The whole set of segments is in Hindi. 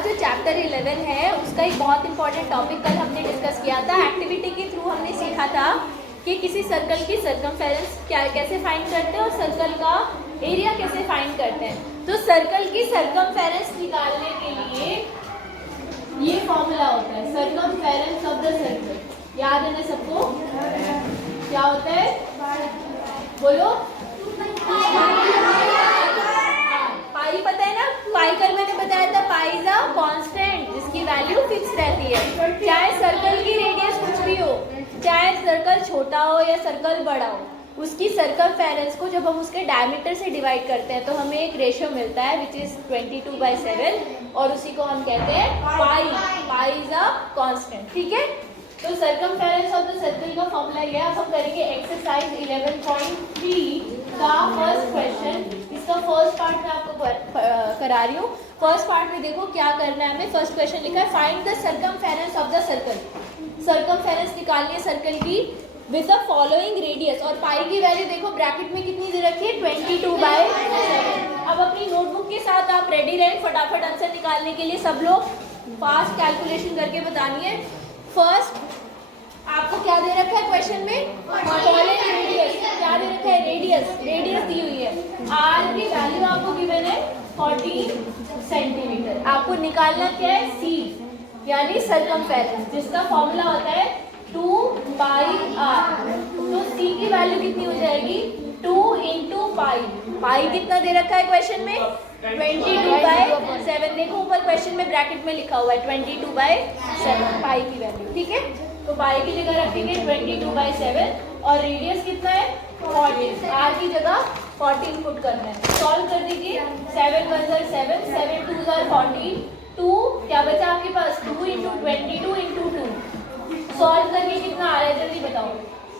जो चैप्टर 11 है उसका एक बहुत इंपॉर्टेंट टॉपिक कल हमने डिस्कस किया था। एक्टिविटी के थ्रू हमने सीखा था कि किसी सर्कल की सर्कमफेरेंस क्या कैसे फाइंड करते हैं और सर्कल का एरिया कैसे फाइंड करते हैं। तो सर्कल की सर्कमफेरेंस निकालने के लिए ये फॉर्मूला होता है, सर्कमफेरेंस ऑफ द सर्कल। याद है ना सबको? क्या होता है बोलो? पाई पता है ना? पाई कल मैंने बताया था, पाई इज अ कांस्टेंट जिसकी वैल्यू फिक्स रहती है। चाहे सर्कल की रेडियस कुछ भी हो, चाहे सर्कल छोटा हो या सर्कल बड़ा हो, उसकी सर्कमफेरेंस को जब हम उसके डायमीटर से डिवाइड करते हैं तो हमें एक रेशियो मिलता है विच इज 22/7 और उसी को हम कहते हैं पाई। Pi is a constant. ठीक है, तो सर्कमफेरेंस ऑफ द सर्कल का फॉर्मूला ये। अब हम करेंगे एक्सरसाइज 11.3 का फर्स्ट क्वेश्चन। इसका फर्स्ट पार्ट मैं आपको करा रही हूँ। फर्स्ट पार्ट में देखो क्या करना है हमें। फर्स्ट क्वेश्चन लिखा है find the circumference of the circle. Circumference निकालनी है सर्कल की विद द फॉलोइंग रेडियस। और पाई की वैल्यू देखो ब्रैकेट में कितनी दे रखी है, 22/7। अब अपनी नोटबुक के साथ आप रेडी रहें फटाफट आंसर निकालने के लिए। सब लोग फास्ट कैलकुलेशन करके बतानी है। फर्स्ट आपको क्या दे रखा है क्वेश्चन में? Following radius. क्या दे रखा है? रेडियस। रेडियस दी हुई है। आर की वैल्यू आपको गिवन है 14 सेंटीमीटर। आपको निकालना क्या है? सी यानी सर्कमफेरेंस, जिसका फॉर्मूला होता है 2πr। तो सी की वैल्यू कितनी हो जाएगी? 2 × पाई। पाई कितना दे रखा है क्वेश्चन में? 22/7। देखो ऊपर क्वेश्चन में ब्रैकेट में लिखा हुआ है 22/7 पाई की वैल्यू। ठीक है, तो पाई की जगह रखेंगे 22/7 और रेडियस कितना है? 14। आर की जगह 14 पुट करना है। सॉल्व कर दीजिए। 7 1 7 7 2 14 2 क्या बचा आपके पास? 2 × 22 × 2। सॉल्व करके कितना आ रहा है जल्दी बताओ?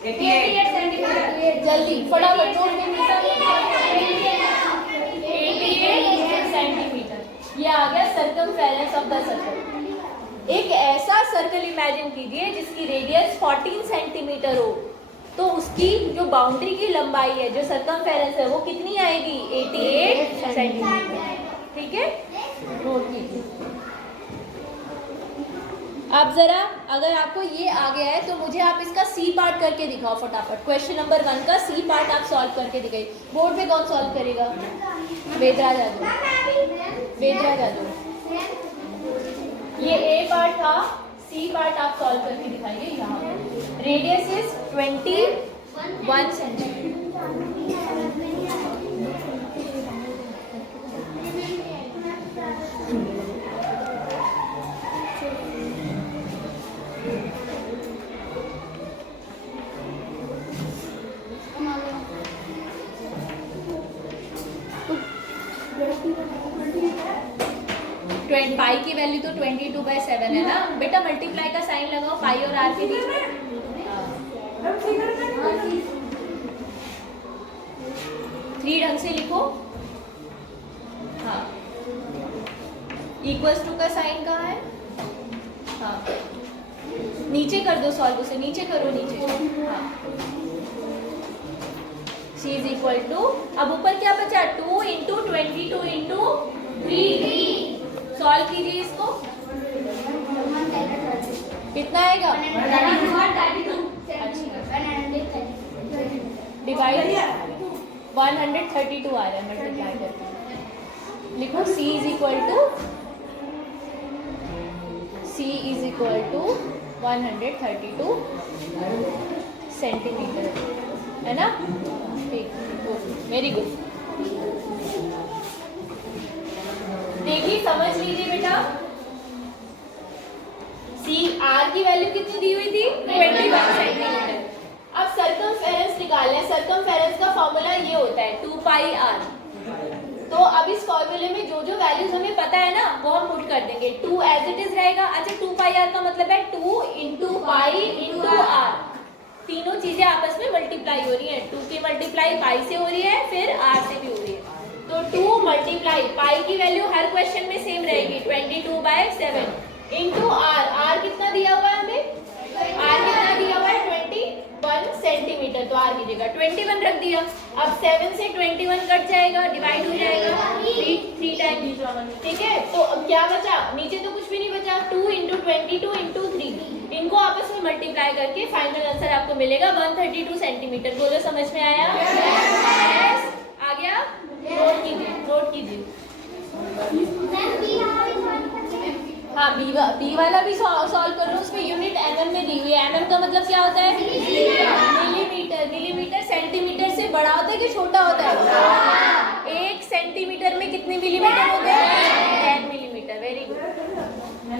88 सेंटीमीटर। जल्दी फटाफट जोड़ देंगे। 88 सेंटीमीटर। ये आ गया सर्कमफेरेंस ऑफ द सर्कल। एक ऐसा सर्कल इमेजिन कीजिए जिसकी रेडियस 14 सेंटीमीटर हो, तो उसकी जो बाउंड्री की लंबाई है, जो सर्कमफेरेंस है, वो कितनी आएगी? 88 सेंटीमीटर। ठीक है, नोट कीजिए। अब जरा अगर आपको ये आ गया है तो मुझे आप इसका सी पार्ट करके दिखाओ फटाफट। क्वेश्चन नंबर 1 का सी पार्ट आप सॉल्व करके दिखाइए। बोर्ड पे कौन सॉल्व करेगा? वेदराज आ जाओ, वेदराज आ जाओ। ये ए पार्ट था, सी पार्ट आप सॉल्व करके दिखाइए। यहाँ रेडियस इज 21 सेंटीमीटर। 20 पाई की वैल्यू तो 22/7 है ना बेटा। मल्टीप्लाई का साइन लगाओ पाई और आर के बीच में। 3 ढंग से लिखो। हाँ, इक्वल्स टू का साइन कहाँ है? हाँ, नीचे कर दो सॉल्व उसे, नीचे करो नीचे। हाँ, C इज इक्वल टू, अब ऊपर क्या बचा? 2 × 22 × 3। सॉल्व कीजिए इसको। कितना आएगा? डिवाइड 132 आ रहा है मल्टीप्लाई करके। लिखो C is equal to 132 centimetre, है ना? ठीक, वेरी गुड। देखिए समझ लीजिए बेटा, सी आर की वैल्यू कितनी दी हुई थी? 21 सेंटीमीटर। अब सर्कमफेरेंस निकालना है। सर्कमफेरेंस का फॉर्मूला ये होता है 2πr। तो अब इस फॉर्मूले में जो जो वैल्यूज हमें पता है ना वो हम पुट कर देंगे। 2 एज इट इज रहेगा। अच्छा, 2πr का मतलब है 2 × पाई × r। तीनों चीजें आपस में मल्टीप्लाई हो रही है। 2 की मल्टीप्लाई पाई से हो रही है, फिर r से भी हो रही है। तो 2 मल्टीप्लाई पाई की वैल्यू हर क्वेश्चन में सेम रहेगी 22/7 × r। r कितना दिया हुआ है हमें? r कितना दिया हुआ है? 21 सेंटीमीटर। तो r की जगह 21 रख दिया। अब 7 से 21 कट जाएगा, डिवाइड हो जाएगा 3 टाइम ठीक है, तो अब क्या बचा, नीचे तो कुछ भी नहीं बचा, 2 × 22 × 3, इनको आपस में मल्टीप्लाई करके फाइनल आंसर आपको मिलेगा 132 सेंटीमीटर। बोलो समझ में आया? yes. आ गया? नोट कीजिए, नोट कीजिए। हाँ, बी वाला भी सॉल्व कर लो, उसमें यूनिट एमएम में दी हुई है। एमएम का मतलब क्या होता है? मिलीमीटर। मिलीमीटर सेंटीमीटर से बड़ा होता है कि छोटा होता है? 1 सेंटीमीटर में कितने मिलीमीटर होते हैं? 10 मिलीमीटर। Very good.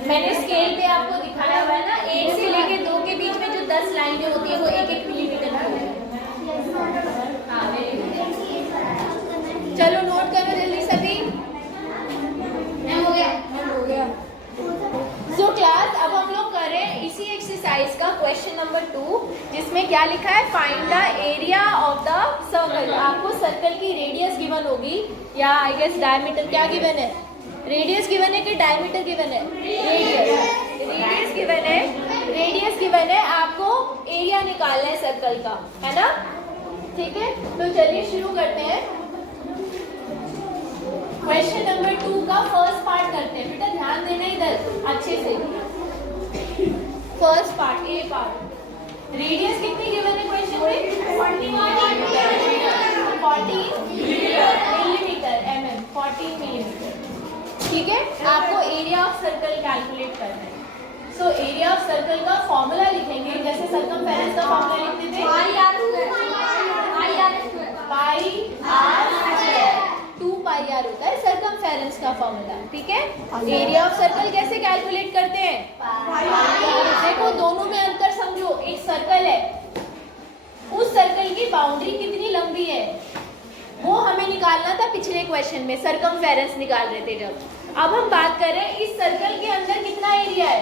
मैंने स्केल पे आपको दिखाया हुआ है ना, 1 से लेके 2 के बीच में जो 10 लाइनें होती है वो 1-1 मिलीमीटर में होती है। हाँ, वेरी गुड। चलो नोट करो जल्दी सभी। हो गया। सो क्लास, अब हम लोग करें इसी एक्सरसाइज का क्वेश्चन नंबर 2, जिसमें क्या लिखा है, find the area of the circle. आपको सर्कल की रेडियस गिवन होगी, या आई गेस डायमीटर। क्या गिवन है? रेडियस गिवन है कि डायमीटर गिवन है? रेडियस गिवन है। रेडियस गिवन है, आपको एरिया निकालना है सर्कल का, है ना? ठीक है, तो चलिए शुरू करते हैं। क्वेश्चन नंबर 2 का फर्स्ट पार्ट करते हैं। बेटा ध्यान देना इधर अच्छे से। फर्स्ट पार्ट, ए पार्ट। रेडियस कितनी गिवन है क्वेश्चन में? 14 मिलीमीटर, mm 14 मिलीमीटर। ठीक है, आपको एरिया ऑफ सर्कल कैलकुलेट करना है। सो एरिया ऑफ सर्कल का फॉर्मूला लिखेंगे, जैसे सर्कमफेरेंस का फॉर्मूला लिखते थे, पाई आर स्क्वायर। 2 पाई आर होता है सर्कमफेरेंस का फॉर्मूला। ठीक है, एरिया ऑफ सर्कल कैसे कैलकुलेट करते हैं? देखो दोनों में अंतर समझो। एक सर्कल है, उस सर्कल की बाउंड्री कितनी लंबी है वो हमें निकालना था पिछले क्वेश्चन में, सर्कमफेरेंस निकाल रहे थे जब। अब हम बात कर रहे हैं इस सर्कल के अंदर कितना एरिया है,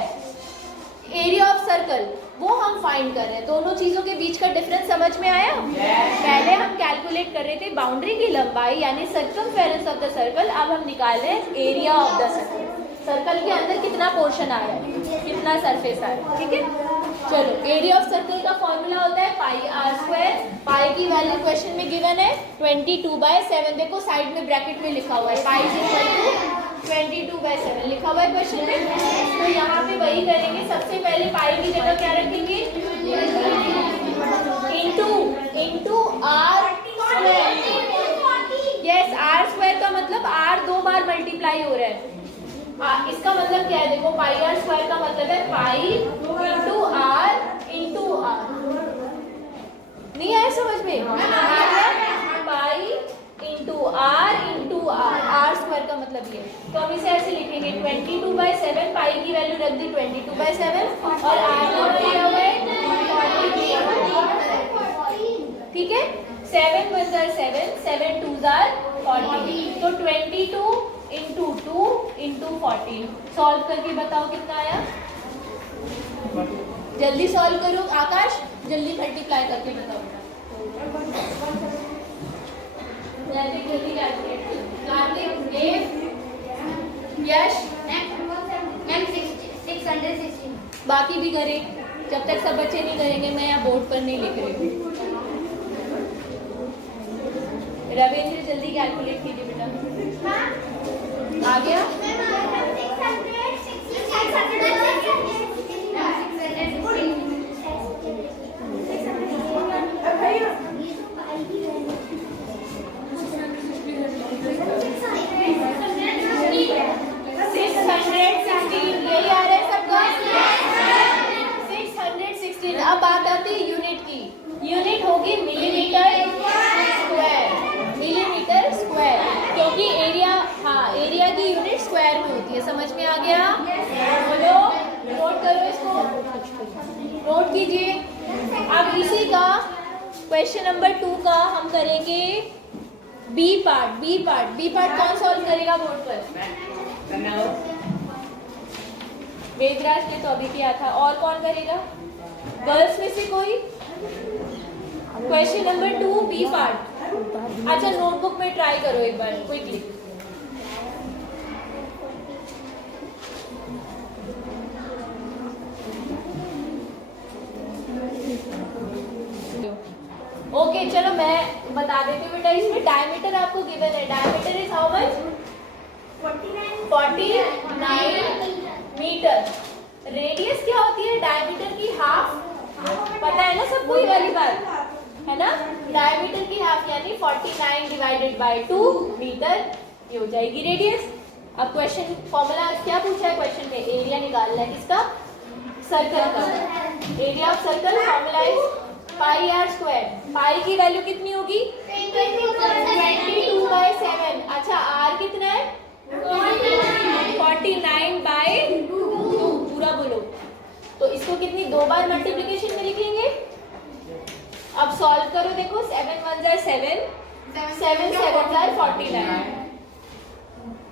एरिया ऑफ सर्कल, वो हम फाइंड कर रहे हैं। दोनों चीजों के बीच का डिफरेंस समझ में आया? पहले हम कैलकुलेट कर रहे थे बाउंड्री की लंबाई यानी सर्कमफेरेंस ऑफ द सर्कल, अब हम निकाल रहे हैं area of the circle. Circle के अंदर कितना पोर्शन आ रहा है, कितना सरफेस आ रहा है। ठीक है, चलो एरिया ऑफ सर्कल का फॉर्मूला होता है पाई आर स्क्वायर। पाई की वैल्यू क्वेश्चन में गिवन है 22/7। देखो साइड में ब्रैकेट में लिखा हुआ है, पाई इज 22/7 लिखा हुआ है क्वेश्चन में। तो यहाँ पे वही करेंगे, सबसे पहले पाई की जगह क्या रखेंगे, into R square. Yes, R square का मतलब आर 2 बार मल्टीप्लाई हो रहा है। इसका मतलब क्या है, देखो पाई आर स्क्वायर का मतलब है पाई इंटू आर। नहीं आया समझ में? Pi into R, R square का मतलब ये। तो हम इसे ऐसे लिखेंगे 22/7। पाई की वैल्यू रख दी 22/7 और आर का दिया हुआ है 40। ठीक है, 7 × 7, 7 2s are 40। तो 22 × 2 × 14। सॉल्व करके बताओ कितना आया। जल्दी सॉल्व करो आकाश, जल्दी मल्टीप्लाई करके बताओ। जल्दी कार्तिक, यश, 616। बाकी भी करें, जब तक सब बच्चे नहीं करेंगे मैं यहाँ बोर्ड पर नहीं लिख रही हूँ। रविंद्र जल्दी कैलकुलेट कीजिए बेटा। आ गया? यही आ रहा है सबका? 616। अब बात आती है यूनिट की। यूनिट होगी मिलीमीटर स्क्वायर। मिलीमीटर स्क्वायर, क्योंकि एरिया, हाँ एरिया की यूनिट स्क्वायर में होती है। समझ में आ गया? बोलो, नोट करो इसको, नोट कीजिए। अब इसी का क्वेश्चन नंबर 2 का हम करेंगे बी पार्ट। बी पार्ट कौन सॉल्व करेगा बोर्ड पर? वेदराज ने तो अभी किया था, और कौन करेगा गर्ल्स में से कोई? Question number 2 b part. अच्छा नोटबुक में ट्राई करो एक बार क्विकली। ओके चलो मैं बता देती हूँ बेटा, इसमें डायमीटर आपको गिवन है। Diameter is how much? 40 49 metre. Radius क्या होती है? डायमीटर की हाफ। पता है ना सबको ये वाली बात, है ना? डायमीटर की हाफ यानी 49 डिवाइडेड बाय 2 मीटर, ये हो जाएगी रेडियस। अब क्वेश्चन फॉर्मूला क्या पूछा है क्वेश्चन में? एरिया निकालना है किसका? सर्कल का। Area of circle formula is pi R square. Pi की वैल्यू कितनी होगी? 22/7। अच्छा आर कितना है? 49/2। पूरा बोलो। तो इसको कितनी दो बार मल्टीप्लिकेशन में लिखेंगे? अब सॉल्व करो, देखो 7 1 are 7, 7 7 are 49।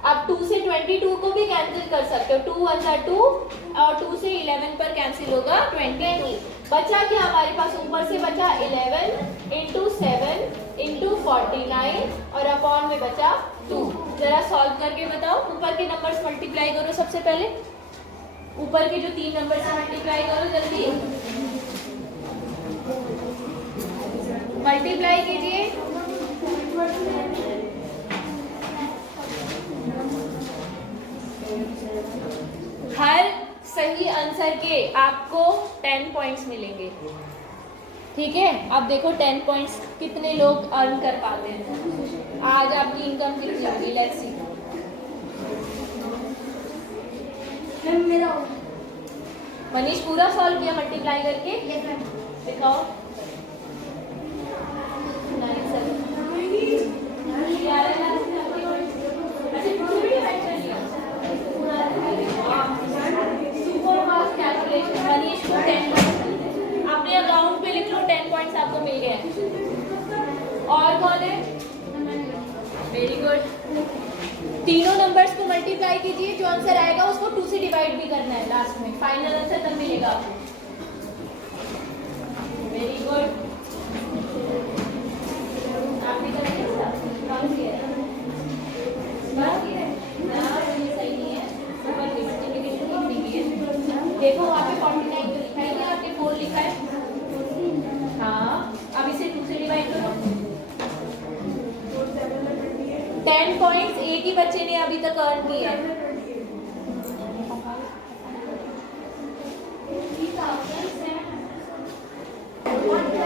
अब 2 से 22 को भी कैंसिल कर सकते हो, 2 1 are 2 और 2 से 11 पर कैंसिल होगा 22। बचा क्या हमारे पास? ऊपर से बचा 11 इंटू 7 इंटू 49 और अपॉन में बचा 2। जरा सॉल्व करके बताओ। ऊपर के नंबर्स मल्टीप्लाई करो सबसे पहले। ऊपर के जो 3 नंबर से मल्टीप्लाई करो जल्दी, मल्टीप्लाई कीजिए। हर सही आंसर के आपको 10 पॉइंट्स मिलेंगे, ठीक है? अब देखो 10 पॉइंट्स कितने लोग अर्न कर पाते हैं। आज आपकी इनकम कितनी होगी? Let's see. मनीष पूरा सॉल्व किया मल्टीप्लाई करके? दिखाओ। 9 7 मनीष को 10 अपने अकाउंट पे लिख लो, 10 पॉइंट्स आपको मिल गए हैं। और कौन है? Very good. तीनों नंबर्स को मल्टीप्लाई कीजिए, जो आंसर आएगा उसको 2 से डिवाइड भी करना है लास्ट में, फाइनल आंसर तब मिलेगा आपको। Very good. आपने करेंगे सही नहीं है, ऊपर की मल्टीप्लिकेशन लिखनी भी है। देखो वहाँ पे 49 तो लिखा ही है, आपने 4 लिखा है। हाँ, अब इसे 2 से डिवाइड करो। 10 पॉइंट्स एक ही बच्चे ने अभी तक अर्न किए हैं।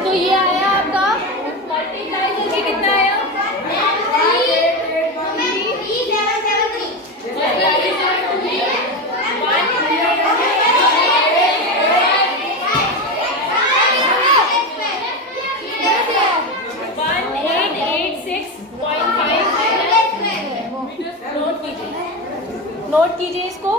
तो ये आया आपका मल्टीप्लाई करके कितना आया? 1886.5। नोट कीजिए इसको।